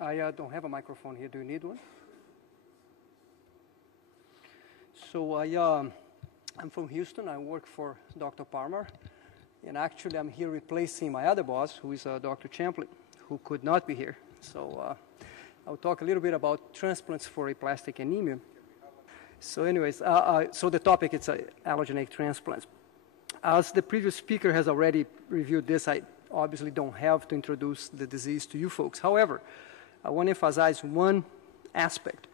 I don't have a microphone here. Do you need one? So I'm from Houston. I work for Dr. Palmer. And actually, I'm here replacing my other boss, who is Dr. Champlin, who could not be here. So I'll talk a little bit about transplants for aplastic anemia. So anyways, so the topic is allogeneic transplants. As the previous speaker has already reviewed this, I obviously don't have to introduce the disease to you folks. However, I want to emphasize one aspect,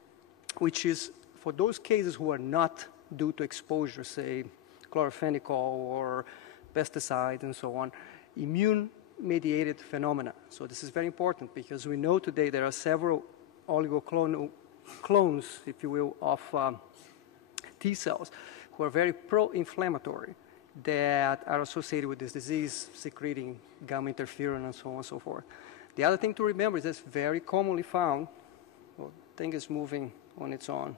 which is for those cases who are not due to exposure, say chloramphenicol or pesticides and so on, immune-mediated phenomena. So this is very important because we know today there are several oligoclonal clones, if you will, of T cells who are very pro-inflammatory that are associated with this disease, secreting gamma interferon and so on and so forth. The other thing to remember is it's very commonly found, well, thing is moving on its own.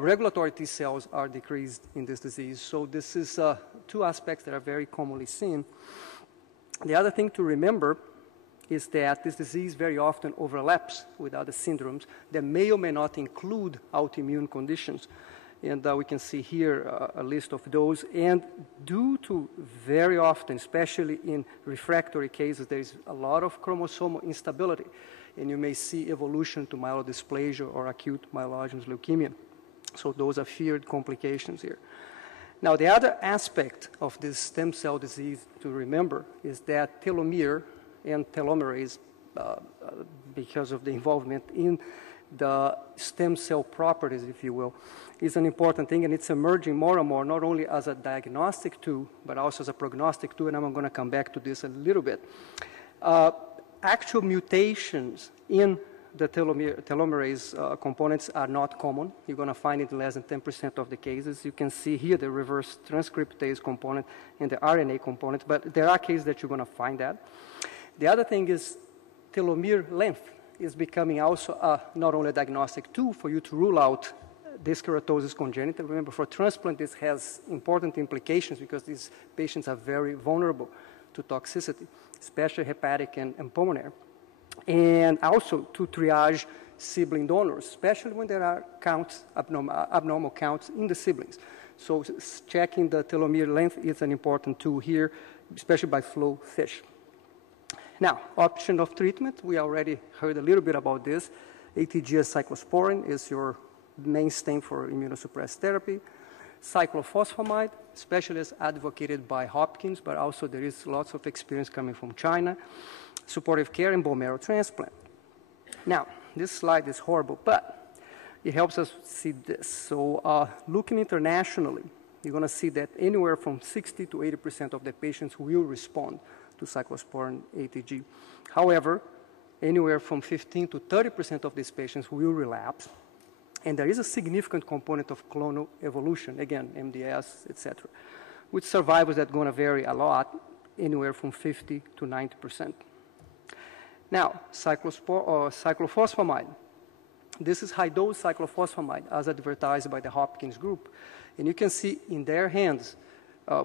Regulatory T cells are decreased in this disease. So this is two aspects that are very commonly seen. The other thing to remember is that this disease very often overlaps with other syndromes that may or may not include autoimmune conditions. And we can see here a list of those. And due to very often, especially in refractory cases, there is a lot of chromosomal instability. And you may see evolution to myelodysplasia or acute myelogenous leukemia. So those are feared complications here. Now, the other aspect of this stem cell disease to remember is that telomere and telomerase, because of the involvement in the stem cell properties, if you will, is an important thing, and it's emerging more and more, not only as a diagnostic tool, but also as a prognostic tool, and I'm going to come back to this a little bit. Actual mutations in the telomerase components are not common. You're going to find it in less than 10% of the cases. You can see here the reverse transcriptase component and the RNA component, but there are cases that you're going to find that. The other thing is telomere length is becoming also not only a diagnostic tool for you to rule out this keratosis congenita. Remember, for transplant, this has important implications because these patients are very vulnerable to toxicity, especially hepatic and pulmonary. And also to triage sibling donors, especially when there are counts, abnormal counts in the siblings. So checking the telomere length is an important tool here, especially by flow fish. Now, option of treatment, we already heard a little bit about this. ATG and cyclosporin is your mainstay for immunosuppressed therapy. Cyclophosphamide, especially as advocated by Hopkins, but also there is lots of experience coming from China. Supportive care and bone marrow transplant. Now, this slide is horrible, but it helps us see this. So looking internationally, you're going to see that anywhere from 60 to 80% of the patients will respond to cyclosporin ATG. However, anywhere from 15 to 30% of these patients will relapse. And there is a significant component of clonal evolution, again, MDS, etc., with survivors that are going to vary a lot, anywhere from 50 to 90%. Now, cyclophosphamide. This is high-dose cyclophosphamide, as advertised by the Hopkins group. And you can see in their hands,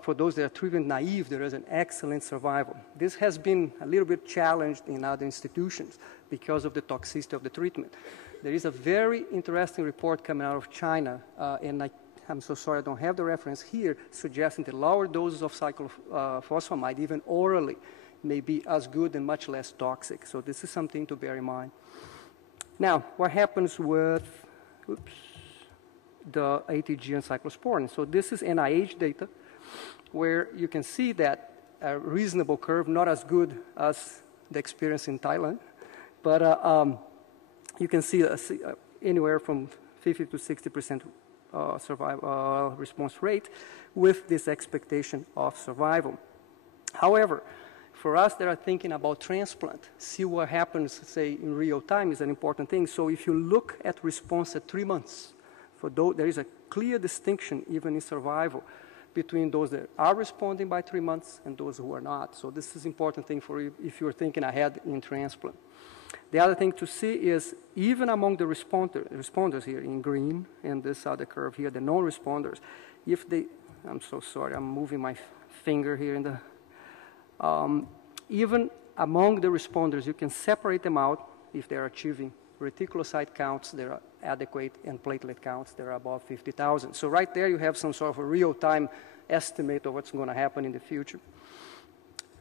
for those that are treatment naive, there is an excellent survival. This has been a little bit challenged in other institutions because of the toxicity of the treatment. There is a very interesting report coming out of China, and I'm so sorry I don't have the reference here, suggesting that lower doses of cyclophosphamide, even orally, may be as good and much less toxic. So this is something to bear in mind. Now, what happens with the ATG and cyclosporin? So this is NIH data, where you can see that a reasonable curve, not as good as the experience in Thailand, but you can see anywhere from 50 to 60% survival response rate with this expectation of survival. However, for us that are thinking about transplant, see what happens, say, in real time is an important thing. So if you look at response at 3 months, for those, there is a clear distinction, even in survival, between those that are responding by 3 months and those who are not. So this is an important thing for you if you're thinking ahead in transplant. The other thing to see is even among the responders here in green and this other curve here, the non-responders, if they, I'm so sorry, I'm moving my finger here in the, even among the responders, you can separate them out if they're achieving reticulocyte counts that are adequate and platelet counts that are above 50,000. So right there you have some sort of a real-time estimate of what's going to happen in the future.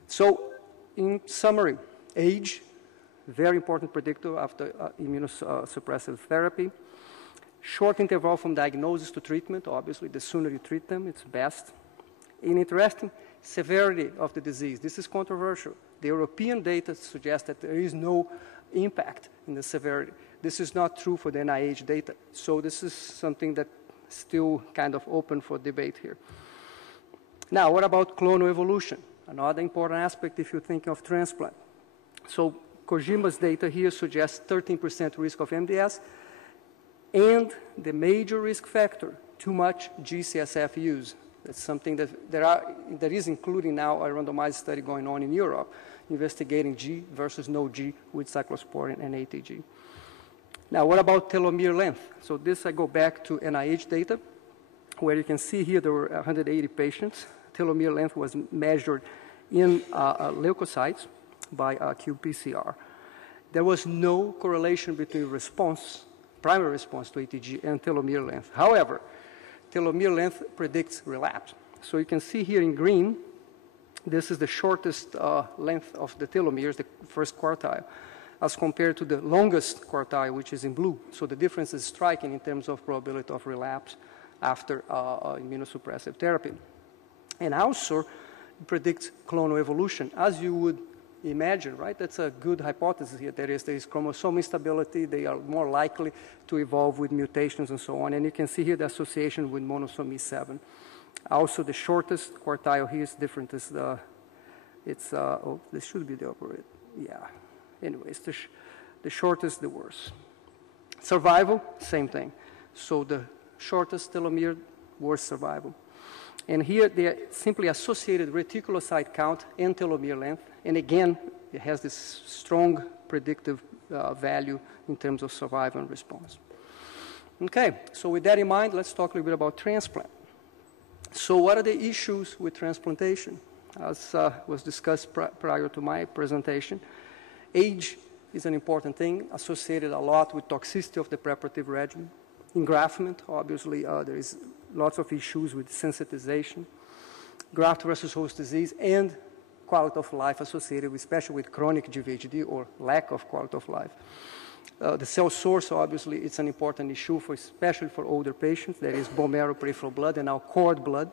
So in summary, age, very important predictor after immunosuppressive therapy. Short interval from diagnosis to treatment. Obviously, the sooner you treat them, it's best. In interesting, severity of the disease. This is controversial. The European data suggests that there is no impact in the severity. This is not true for the NIH data. So this is something that's still kind of open for debate here. Now, what about clonal evolution? Another important aspect if you think of transplant. So Kojima's data here suggests 13% risk of MDS, and the major risk factor, too much G-CSF use. That's something that there is including now a randomized study going on in Europe, investigating G versus no G with cyclosporine and ATG. Now, what about telomere length? So this I go back to NIH data, where you can see here there were 180 patients. Telomere length was measured in leukocytes by qPCR. There was no correlation between response, primary response to ATG and telomere length. However, telomere length predicts relapse. So you can see here in green, this is the shortest length of the telomeres, the first quartile, as compared to the longest quartile, which is in blue. So the difference is striking in terms of probability of relapse after immunosuppressive therapy. And also predicts clonal evolution, as you would imagine, right? That's a good hypothesis here. There is chromosome instability. They are more likely to evolve with mutations and so on. And you can see here the association with monosomy 7. Also, the shortest quartile here is different. This should be the upper. Yeah. Anyways, the shortest, the worse. Survival, same thing. So the shortest telomere, worse survival. And here they are simply associated reticulocyte count and telomere length. And again, it has this strong predictive value in terms of survival and response. Okay, so with that in mind, let's talk a little bit about transplant. So what are the issues with transplantation? As was discussed prior to my presentation, age is an important thing, associated a lot with toxicity of the preparative regimen. Engraftment, obviously, there is lots of issues with sensitization, graft versus host disease, and quality of life associated with, especially with chronic GVHD or lack of quality of life. The cell source, obviously, it's an important issue, especially for older patients. There is bone marrow, peripheral blood, and now cord blood.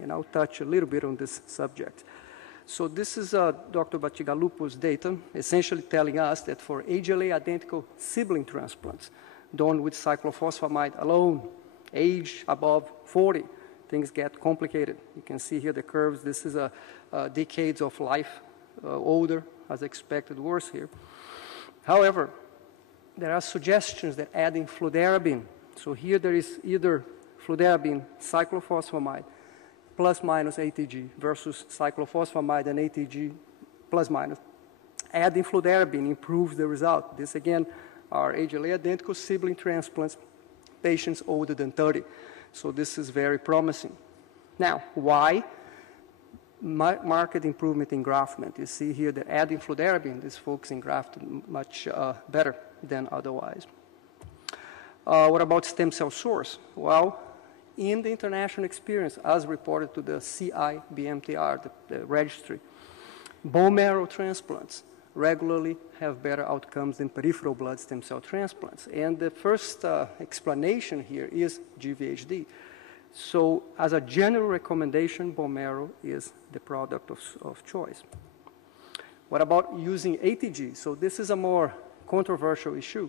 And I'll touch a little bit on this subject. So this is Dr. Bacigalupo's data, essentially telling us that for HLA identical sibling transplants done with cyclophosphamide alone, age above 40, things get complicated. You can see here the curves. This is decades of life, older, as expected, worse here. However, there are suggestions that adding fludarabine, so here there is either fludarabine, cyclophosphamide, plus minus ATG versus cyclophosphamide and ATG plus minus. Adding fludarabine improves the result. This again are HLA identical sibling transplants, patients older than 30. So this is very promising. Now, why? Marked improvement in engraftment. You see here that adding fludarabine, these folks engrafted much better than otherwise. What about stem cell source? Well, in the international experience, as reported to the CIBMTR, the registry, bone marrow transplants regularly have better outcomes than peripheral blood stem cell transplants. And the first explanation here is GVHD. So as a general recommendation, bone marrow is the product of choice. What about using ATG? So this is a more controversial issue.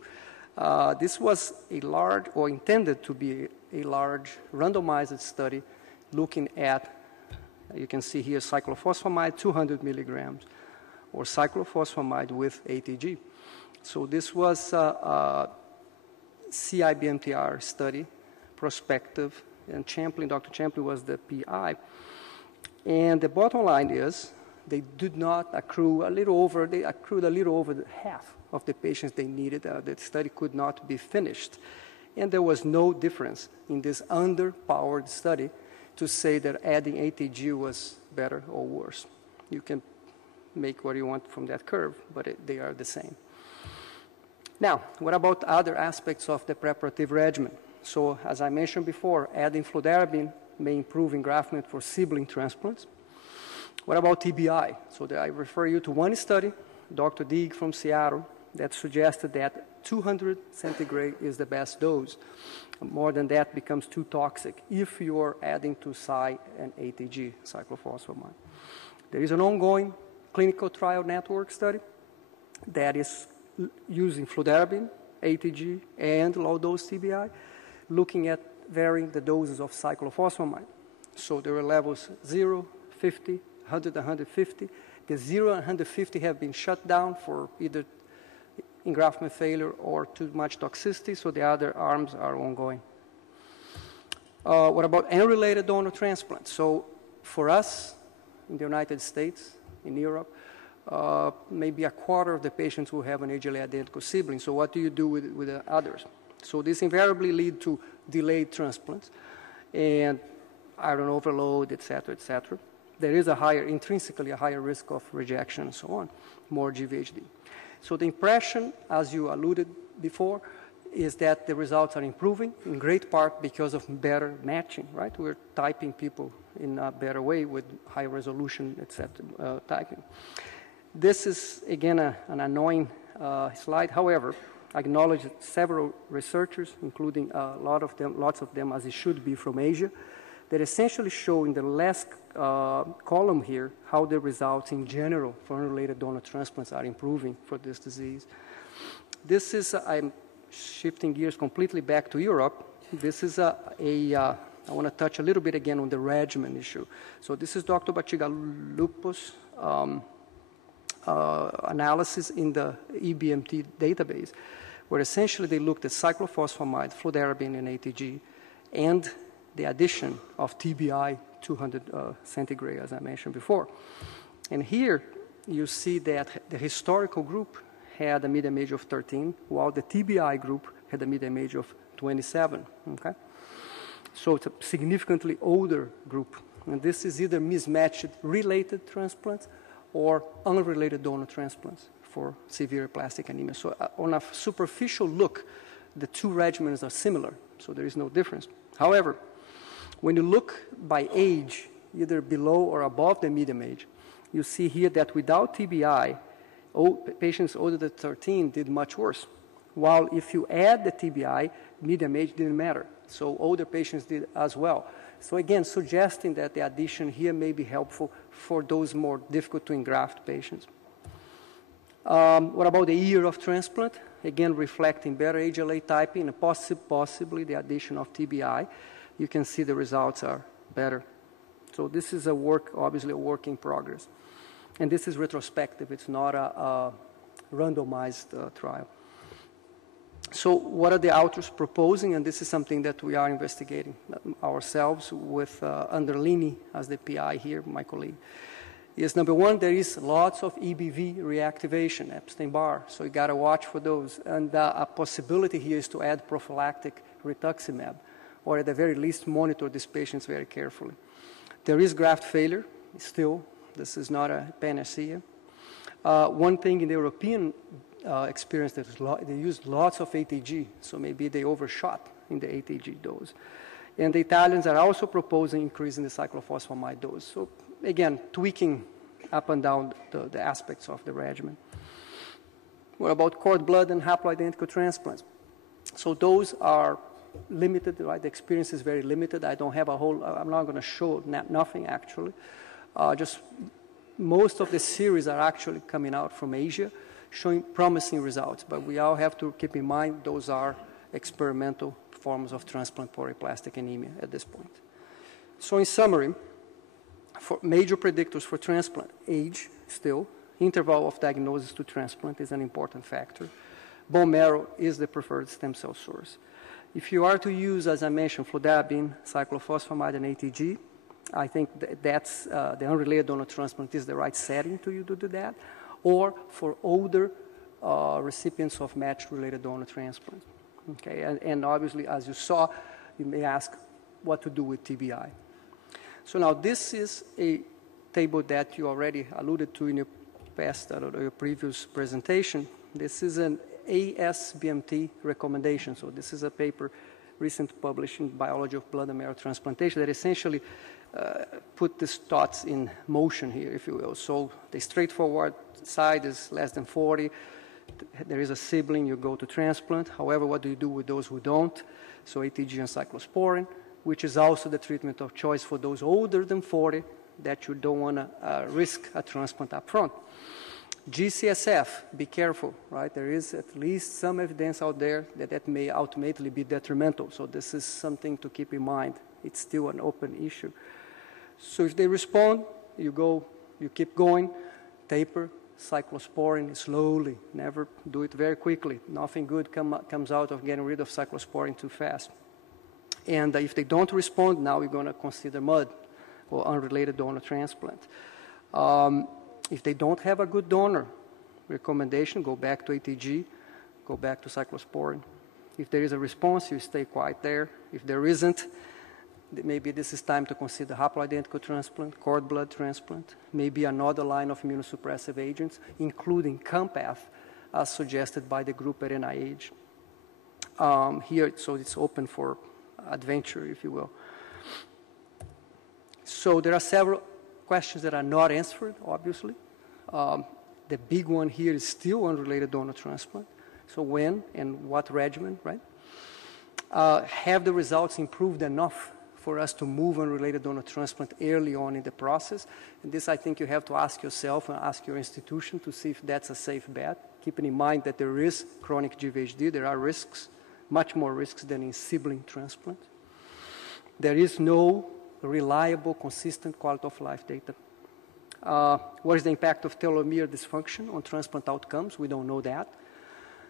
This was a large, or intended to be a large randomized study looking at, you can see here, cyclophosphamide 200 milligrams, or cyclophosphamide with ATG. So this was a CIBMTR study, prospective, and Dr. Champlin was the PI. And the bottom line is they did not accrue they accrued a little over half of the patients they needed. The study could not be finished. And there was no difference in this underpowered study to say that adding ATG was better or worse. You can make what you want from that curve, but they are the same. Now, what about other aspects of the preparative regimen? So, as I mentioned before, adding fludarabine may improve engraftment for sibling transplants. What about TBI? So I refer you to one study, Dr. Deeg from Seattle, that suggested that 200 centigrade is the best dose. More than that becomes too toxic if you're adding to Cy and ATG, cyclophosphamide. There is an ongoing clinical trial network study that is using fludarabine, ATG, and low-dose TBI, looking at varying the doses of cyclophosphamide. So there are levels 0, 50, 100, 150. The 0 and 150 have been shut down for either engraftment failure or too much toxicity, so the other arms are ongoing. What about unrelated donor transplants? So for us, in the United States, in Europe, maybe a quarter of the patients will have an age-related identical sibling. So what do you do with the others? So this invariably leads to delayed transplants and iron overload, et cetera, et cetera. There is intrinsically a higher risk of rejection and so on, more GVHD. So the impression, as you alluded before, is that the results are improving, in great part because of better matching, right? We're typing people in a better way with high resolution, et cetera, typing. This is, again, an annoying slide. However, I acknowledge that several researchers, including lots of them, as it should be, from Asia, that essentially show in the last column here how the results in general for unrelated donor transplants are improving for this disease. This is, I'm shifting gears completely back to Europe. This is I want to touch a little bit again on the regimen issue. So this is Dr. Bacigalupo's analysis in the EBMT database, where essentially they looked at cyclophosphamide, fludarabine, and ATG, and the addition of TBI 200 centigrade, as I mentioned before. And here you see that the historical group had a median age of 13, while the TBI group had a median age of 27, okay? So it's a significantly older group. And this is either mismatched related transplants or unrelated donor transplants for severe aplastic anemia. So on a superficial look, the two regimens are similar, so there is no difference. However, when you look by age, either below or above the median age, you see here that without TBI, patients older than 13 did much worse. While if you add the TBI, median age didn't matter. So older patients did as well. So again, suggesting that the addition here may be helpful for those more difficult to engraft patients. What about the year of transplant? Again, reflecting better HLA typing and possibly the addition of TBI. You can see the results are better. So this is obviously a work in progress. And this is retrospective. It's not a randomized trial. So what are the authors proposing? And this is something that we are investigating ourselves with Anderlini as the PI here, my colleague. Is number one, there is lots of EBV reactivation, Epstein-Barr, so you got to watch for those. And a possibility here is to add prophylactic rituximab, or at the very least monitor these patients very carefully. There is graft failure still. This is not a panacea. One thing in the European experience, they used lots of ATG, so maybe they overshot in the ATG dose. And the Italians are also proposing increasing the cyclophosphamide dose. So again, tweaking up and down the aspects of the regimen. What about cord blood and haploidentical transplants? So those are limited, right? The experience is very limited. I don't have I'm not going to show nothing actually. Just most of the series are actually coming out from Asia, showing promising results. But we all have to keep in mind those are experimental forms of transplant aplastic anemia at this point. So in summary, for major predictors for transplant, age still, interval of diagnosis to transplant is an important factor. Bone marrow is the preferred stem cell source. If you are to use, as I mentioned, fludarabine, cyclophosphamide, and ATG, I think that's the unrelated donor transplant is the right setting to do that, or for older recipients of matched-related donor transplants. Okay, and obviously, as you saw, you may ask what to do with TBI. So now this is a table that you already alluded to in your previous presentation. This is an ASBMT recommendation. So this is a paper recently published in Biology of Blood and Marrow Transplantation that essentially put these thoughts in motion here, if you will. So the straightforward side is less than 40. There is a sibling, you go to transplant. However, what do you do with those who don't? So ATG and cyclosporin, which is also the treatment of choice for those older than 40 that you don't want to risk a transplant up front. GCSF, be careful, right? There is at least some evidence out there that that may ultimately be detrimental. So this is something to keep in mind. It's still an open issue. So if they respond, you go, you keep going, taper, cyclosporin slowly, never do it very quickly. Nothing good comes out of getting rid of cyclosporin too fast. And if they don't respond, now we're going to consider MUD, or unrelated donor transplant. If they don't have a good donor, recommendation, go back to ATG, go back to cyclosporin. If there is a response, you stay quiet there. If there isn't, maybe this is time to consider haploidentical transplant, cord blood transplant, maybe another line of immunosuppressive agents, including Campath, as suggested by the group at NIH. Here, so it's open for adventure, if you will. So there are several questions that are not answered, obviously. The big one here is still unrelated donor transplant. So when and what regimen, right? Have the results improved enough for us to move unrelated donor transplant early on in the process? And this, I think, you have to ask yourself and ask your institution to see if that's a safe bet, keeping in mind that there is chronic GVHD, there are risks, much more risks than in sibling transplant. There is no reliable, consistent quality of life data. What is the impact of telomere dysfunction on transplant outcomes? We don't know that.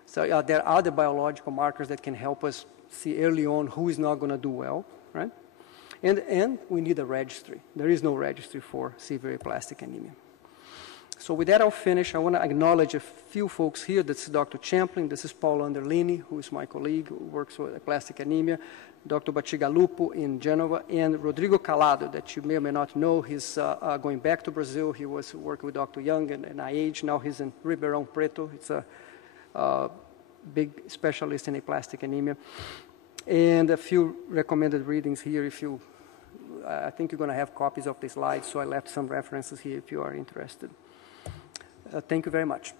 So there are other biological markers that can help us see early on who is not going to do well, right? And we need a registry. There is no registry for severe aplastic anemia. So with that, I'll finish. I want to acknowledge a few folks here. This is Dr. Champlin. This is Paul Anderlini, who is my colleague, who works with aplastic anemia. Dr. Bacigalupo in Genova, and Rodrigo Calado, that you may or may not know. He's going back to Brazil. He was working with Dr. Young and NIH. Now he's in Ribeirão Preto. It's a big specialist in aplastic anemia. And a few recommended readings here. If you, I think you're going to have copies of the slides, so I left some references here if you are interested. Thank you very much.